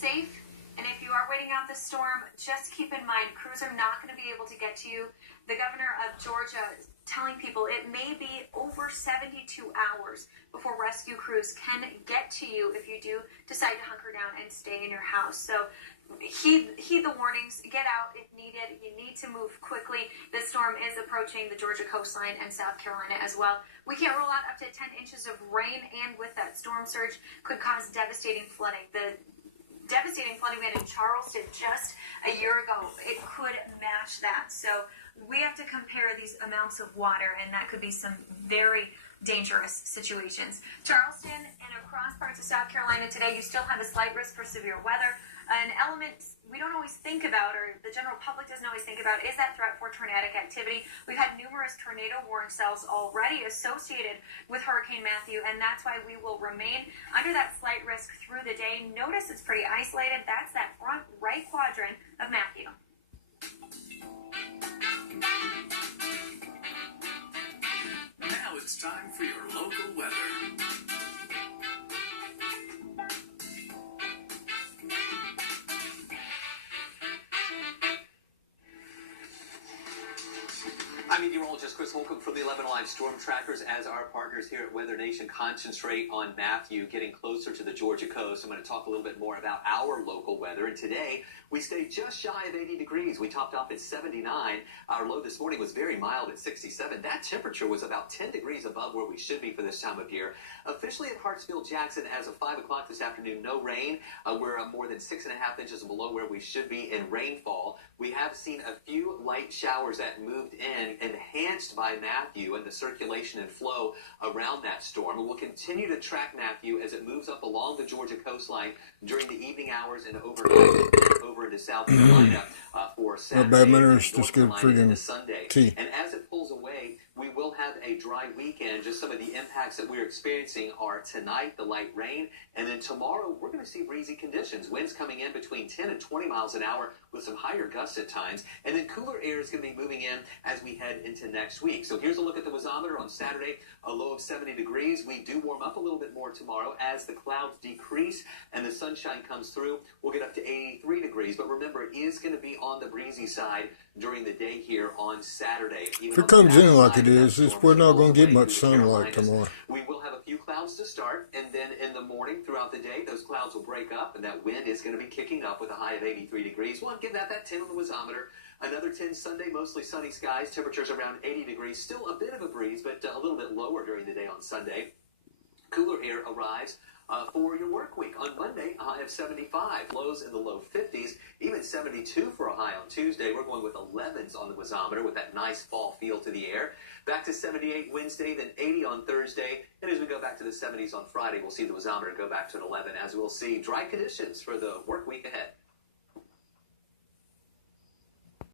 safe. And if you are waiting out the storm, just keep in mind, crews are not going to be able to get to you. The governor of Georgia is telling people it may be over 72 hours before rescue crews can get to you if you do decide to hunker down and stay in your house. So heed the warnings, get out if needed. You need to move quickly. This storm is approaching the Georgia coastline and South Carolina as well. We can't rule out up to 10 inches of rain, and with that storm surge could cause devastating flooding. The devastating flooding we had in Charleston just a year ago, it could match that. So we have to compare these amounts of water, and that could be some very dangerous situations. Charleston and across parts of South Carolina today, you still have a slight risk for severe weather. An element we don't always think about, or the general public doesn't always think about, is that threat for tornadic activity. We've had numerous tornado warning cells already associated with Hurricane Mathew, and that's why we will remain under that slight risk through the day. Notice it's pretty isolated. That's that front right quadrant of Mathew. Now it's time for your local weather. I'm meteorologist Chris Holcomb from the 11 Live Storm Trackers. As our partners here at Weather Nation concentrate on Mathew getting closer to the Georgia coast, I'm going to talk a little bit more about our local weather. And today, we stayed just shy of 80 degrees. We topped off at 79. Our low this morning was very mild at 67. That temperature was about 10 degrees above where we should be for this time of year. Officially at Hartsfield-Jackson, as of 5 o'clock this afternoon, no rain. We're more than 6.5 inches below where we should be in rainfall. We have seen a few light showers that moved in, enhanced by Mathew and the circulation and flow around that storm. And we'll continue to track Mathew as it moves up along the Georgia coastline during the evening hours and overnight over into South Carolina for Saturday and Sunday. And as it pulls away, we will have a dry weekend. Just some of the impacts that we're experiencing are tonight, the light rain, and then tomorrow we're going to see breezy conditions. Winds coming in between 10 and 20 miles an hour with some higher gusts at times. And then cooler air is going to be moving in as we head into next week. So here's a look at the wasometer on Saturday, a low of 70 degrees. We do warm up a little bit more tomorrow as the clouds decrease and the sunshine comes through. We'll get up to 83 degrees. But remember, it is going to be on the breezy side during the day here on Saturday. If it comes in like it is, we're not going to get much sunlight tomorrow. We will have a few clouds to start, and then in the morning throughout the day, those clouds will break up, and that wind is going to be kicking up with a high of 83 degrees. We'll give that 10 on the wasometer. Another 10 Sunday, mostly sunny skies, temperatures around 80 degrees. Still a bit of a breeze, but a little bit lower during the day on Sunday. Cooler air arrives for your work week. On Monday, a high of 75, lows in the low 50s, even 72 for a high on Tuesday. We're going with 11s on the wasometer with that nice fall feel to the air. Back to 78 Wednesday, then 80 on Thursday. And as we go back to the 70s on Friday, we'll see the wasometer go back to an 11, as we'll see dry conditions for the work week ahead.